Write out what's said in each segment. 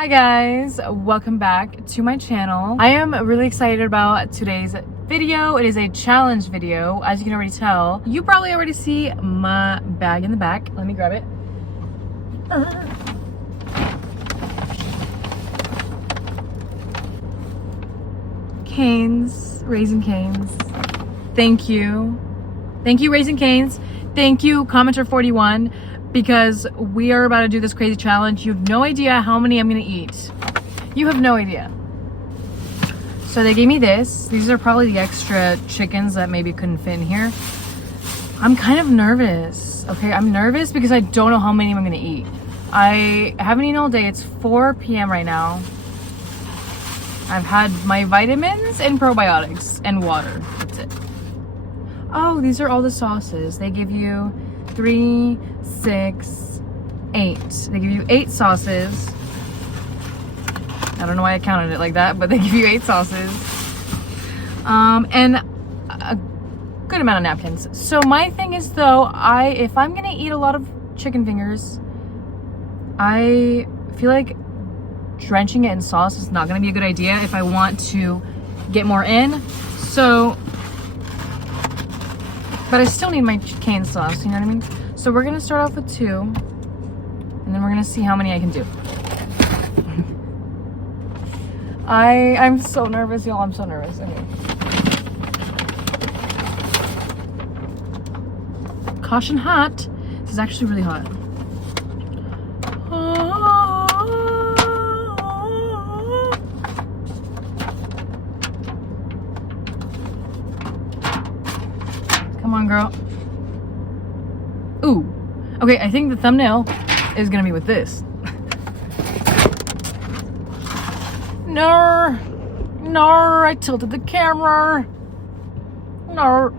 Hi guys, welcome back to my channel. I am really excited about today's video. It is a challenge video, as you can already tell. You probably already see my bag in the back. Let me grab it. Canes, Raisin Canes. Thank you. Thank you, Raisin Canes. Thank you, Commenter 41. Because we are about to do this crazy challenge. You have no idea how many I'm gonna eat. You have no idea. So they gave me this. These are probably the extra chickens that maybe couldn't fit in here. I'm kind of nervous, okay? I'm nervous because I don't know how many I'm gonna eat. I haven't eaten all day. It's 4 p.m. right now. I've had my vitamins and probiotics and water. That's it. Oh, these are all the sauces. They give you 3, 6, 8. They give you 8 sauces. I don't know why I counted it like that, but they give you 8 sauces. And a good amount of napkins. So my thing is though, if I'm gonna eat a lot of chicken fingers, I feel like drenching it in sauce is not gonna be a good idea if I want to get more in. So, but I still need my cane sauce, you know what I mean? So we're gonna start off with 2, and then we're gonna see how many I can do. I'm so nervous, y'all. I'm so nervous. Okay. Caution hot. This is actually really hot. Come on, girl. Ooh. Okay, I think the thumbnail is gonna be with this. No, I tilted the camera. No.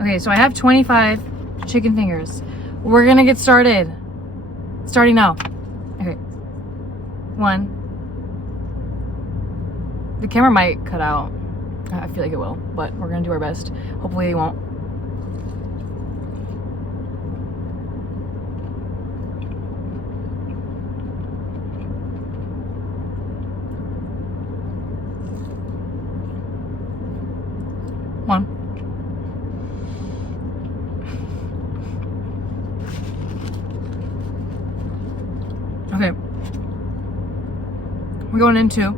Okay, so I have 25 chicken fingers. We're gonna get started. Starting now. Okay. 1. The camera might cut out. I feel like it will, but we're gonna do our best. Hopefully it won't. One. Okay. We're going in 2.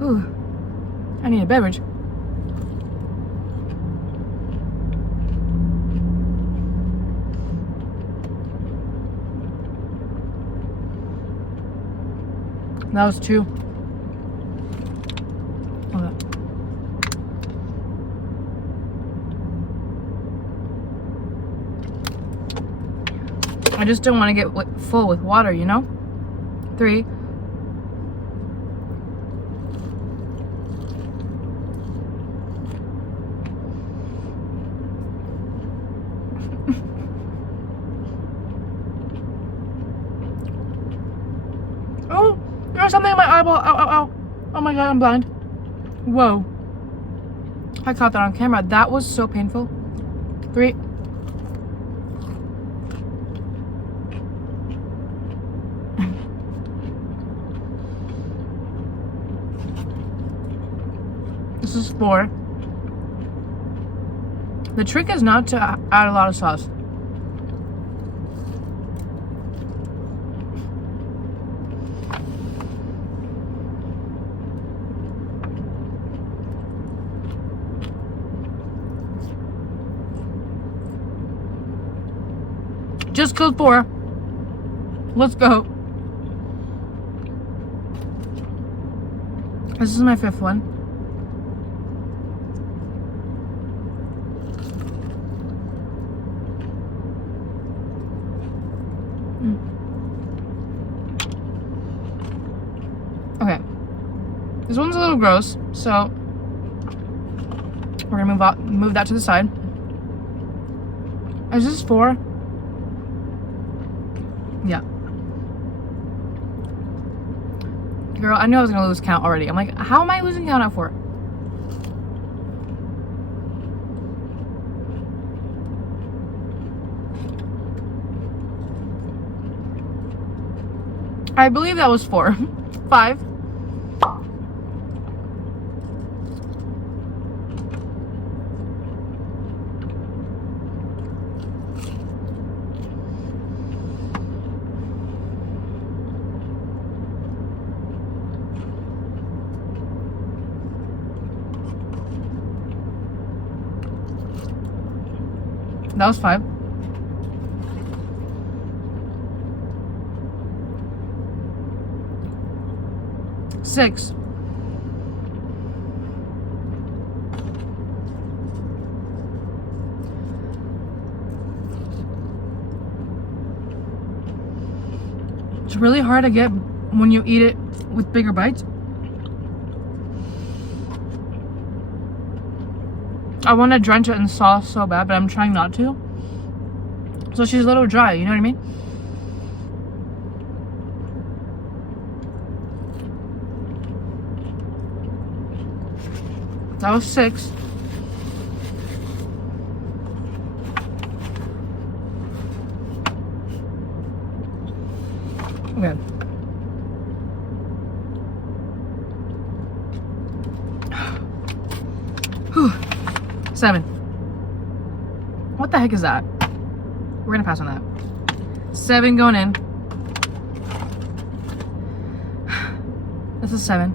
Ooh. I need a beverage. That was 2. Okay. I just don't want to get full with water, you know? 3. Oh, there's something in my eyeball. Ow, ow, ow. Oh my god, I'm blind. Whoa. I caught that on camera. That was so painful. 3. This is 4. The trick is not to add a lot of sauce. Just killed 4. Let's go. This is my 5th one. Okay. This one's a little gross, so we're gonna move that to the side. Is this 4? Yeah. Girl, I knew I was gonna lose count already. I'm like, how am I losing count at 4? I believe that was 4. 5. That was 5. Six. It's really hard to get when you eat it with bigger bites. I want to drench it in sauce so bad, but I'm trying not to. So she's a little dry, you know what I mean? That was 6. Okay. Whew. 7. What the heck is that? We're gonna pass on that. 7 going in. This is 7.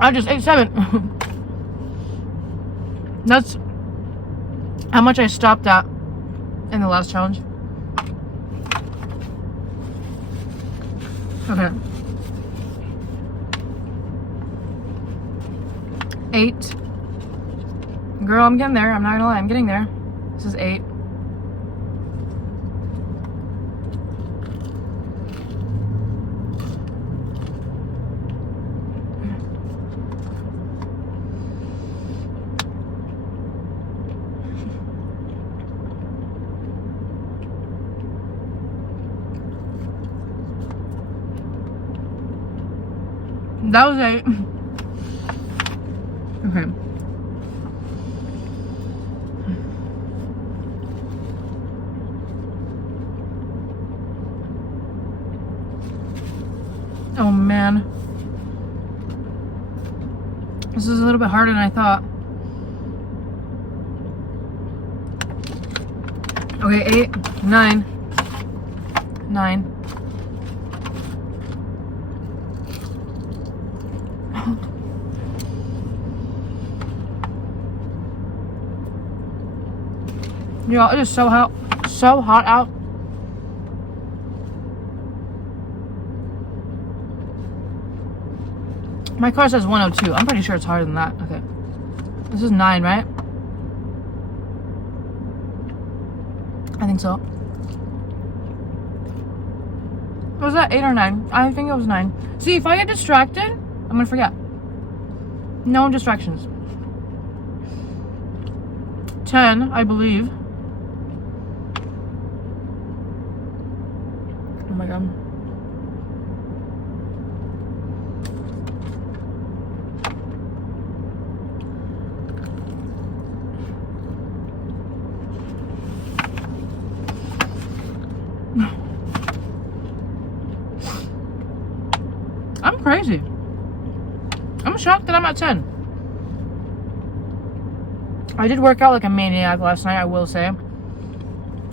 I just ate 7. That's how much I stopped at in the last challenge. Okay. 8. Girl, I'm getting there. I'm not gonna lie. I'm getting there. This is 8. That was 8. Okay. Oh man. This is a little bit harder than I thought. Okay, 8, 9. 9. Y'all, it is so hot out. My car says 102. I'm pretty sure it's harder than that. Okay. This is 9, right? I think so. Was that 8 or 9? I think it was 9. See, if I get distracted, I'm gonna forget. No distractions. 10, I believe. Oh my god. I'm crazy. I'm shocked that I'm at 10. I did work out like a maniac last night, I will say.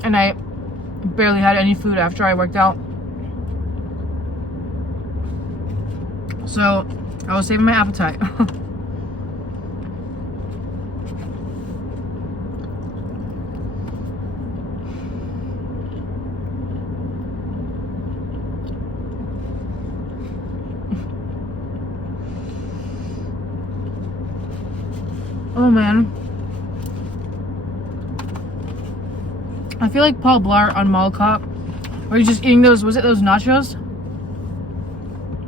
And I barely had any food after I worked out. So, I was saving my appetite. Oh man. I feel like Paul Blart on Mall Cop, where he's just eating those, was it those nachos?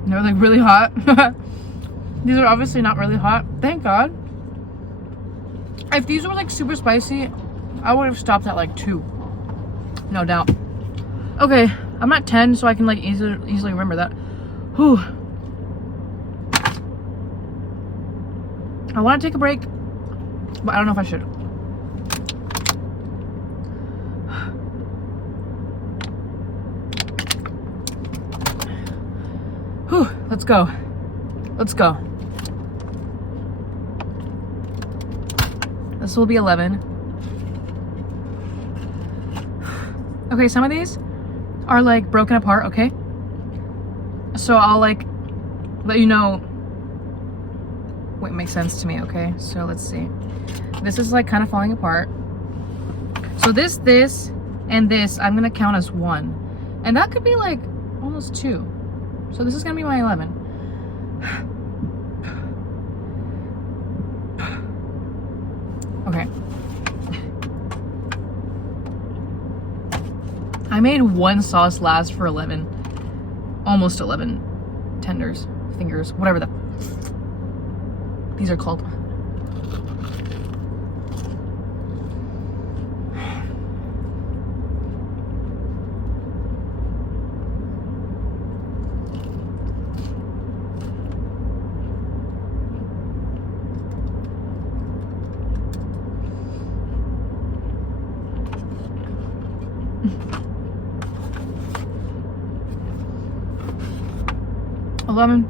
And they're like really hot. These are obviously not really hot. Thank God. If these were like super spicy, I would have stopped at like 2. No doubt. Okay, I'm at 10, so I can like easily remember that. Whew. I want to take a break, but I don't know if I should. Whew, let's go. Let's go. This will be 11. Okay, some of these are like broken apart, okay? So I'll like let you know what makes sense to me, okay? So let's see. This is like kind of falling apart. So this, and this, I'm gonna count as 1. And that could be like almost 2. So this is gonna be my 11. Okay. I made 1 sauce last for 11. Almost 11 tenders, fingers, whatever these are called. Lemon.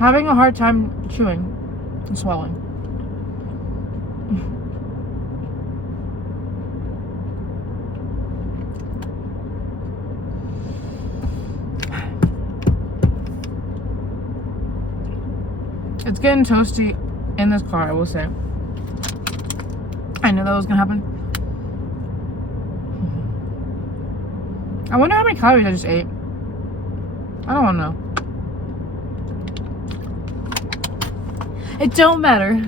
Having a hard time chewing and swallowing. It's getting toasty in this car, I will say. I knew that was gonna happen. I wonder how many calories I just ate. I don't wanna know. It don't matter.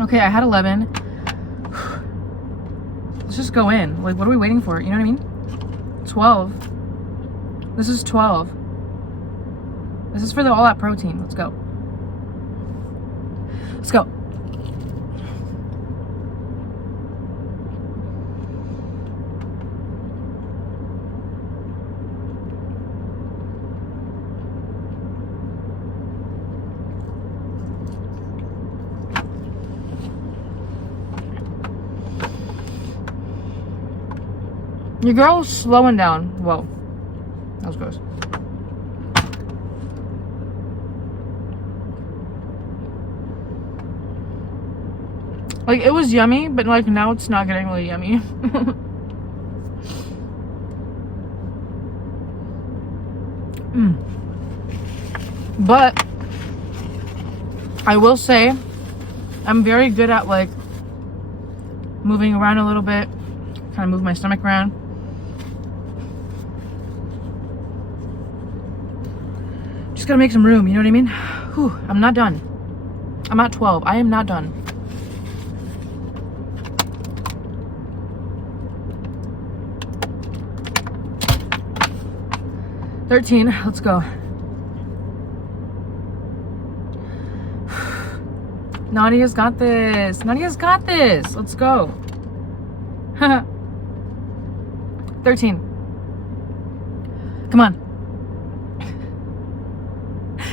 Okay, I had 11. Let's just go in. Like, what are we waiting for? You know what I mean? 12. This is 12. This is for all that protein. Let's go. Let's go. Your girl's slowing down. Whoa. That was gross. Like, it was yummy, but like now it's not getting really yummy. But I will say I'm very good at like moving around a little bit, kind of move my stomach around. Just gotta make some room, you know what I mean? Whew, I'm not done. I'm at 12. I am not done. $13. Let's go. Nadia's got this. Nadia's got this. Let's go. 13. Come on.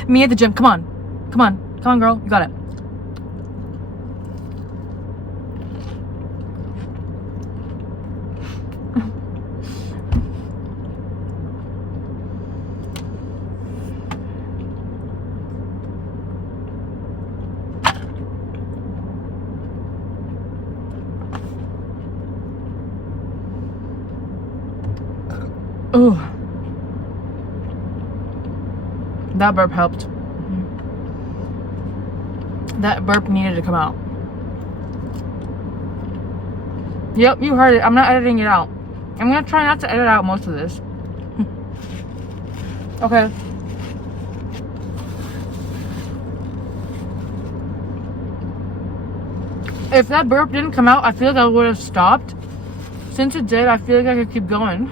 Me at the gym. Come on. Come on. Come on, girl. You got it. Oh. That burp helped. That burp needed to come out. Yep, you heard it. I'm not editing it out. I'm gonna try not to edit out most of this. Okay. If that burp didn't come out, I feel like I would have stopped. Since it did, I feel like I could keep going.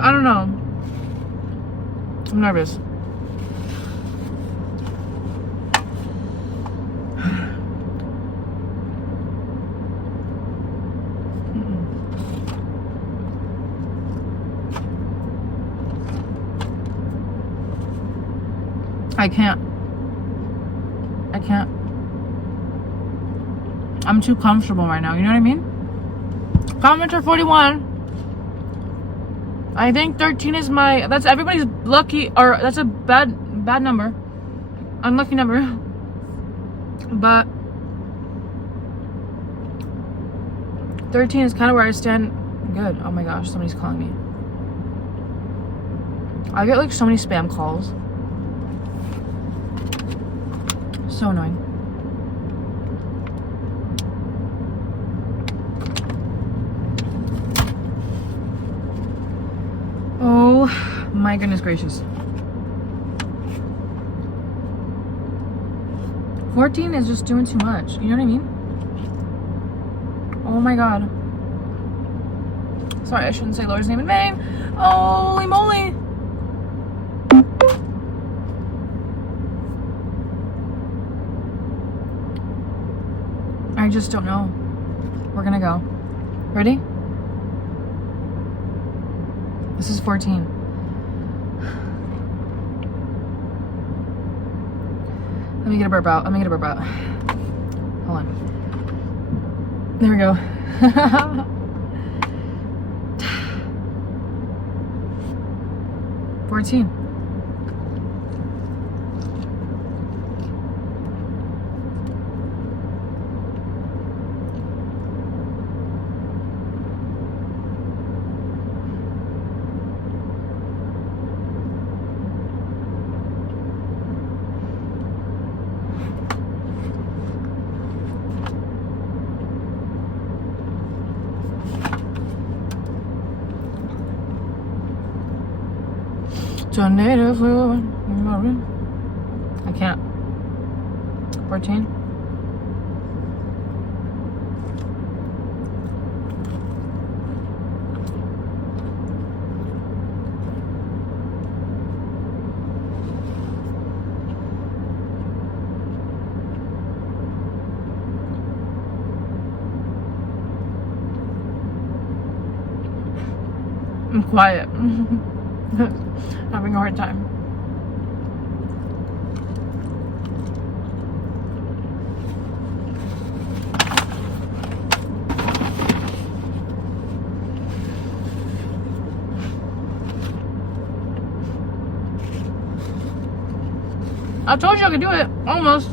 I don't know. I'm nervous. I can't. I'm too comfortable right now. You know what I mean? Commenter 41. I think 13 is my. That's everybody's lucky, or that's a bad number. Unlucky number. But 13 is kind of where I stand. Good. Oh my gosh, somebody's calling me. I get like so many spam calls. So annoying. Oh my goodness gracious. 14 is just doing too much. You know what I mean? Oh my god. Sorry, I shouldn't say Laura's name in vain. Holy moly. I just don't know. We're gonna go. Ready? This is 14. Let me get a burp out. Hold on. There we go. 14. Tornado flew in my room. I can't. 14. I'm quiet. Having a hard time. I told you I could do it. Almost.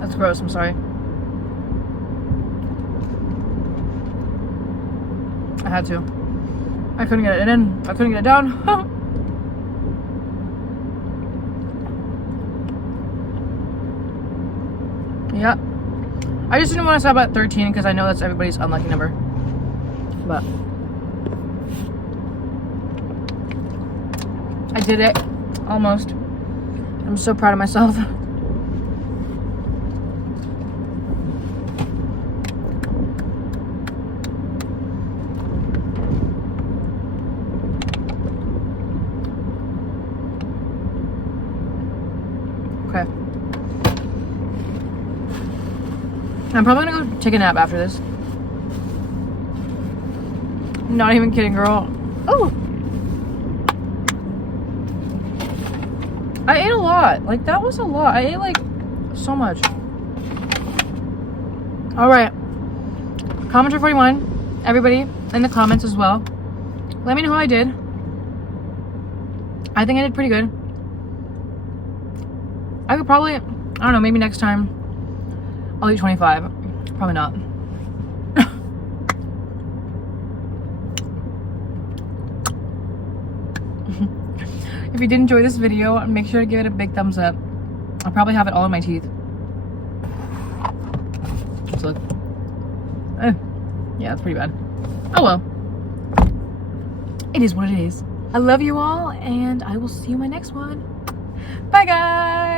That's gross, I'm sorry. I had to. I couldn't get it in. I couldn't get it down. Yeah. I just didn't want to stop at 13 because I know that's everybody's unlucky number. But I did it. Almost. I'm so proud of myself. Okay. I'm probably gonna go take a nap after this. Not even kidding, girl. Oh, I ate a lot. Like, that was a lot. I ate like so much. All right, commenter 41, everybody in the comments as well, let me know how I did. I think I did pretty good. I could probably, I don't know, maybe next time I'll eat 25. Probably not. If you did enjoy this video, make sure to give it a big thumbs up. I'll probably have it all in my teeth. Just look. Yeah, that's pretty bad. Oh well. It is what it is. I love you all, and I will see you in my next one. Bye, guys.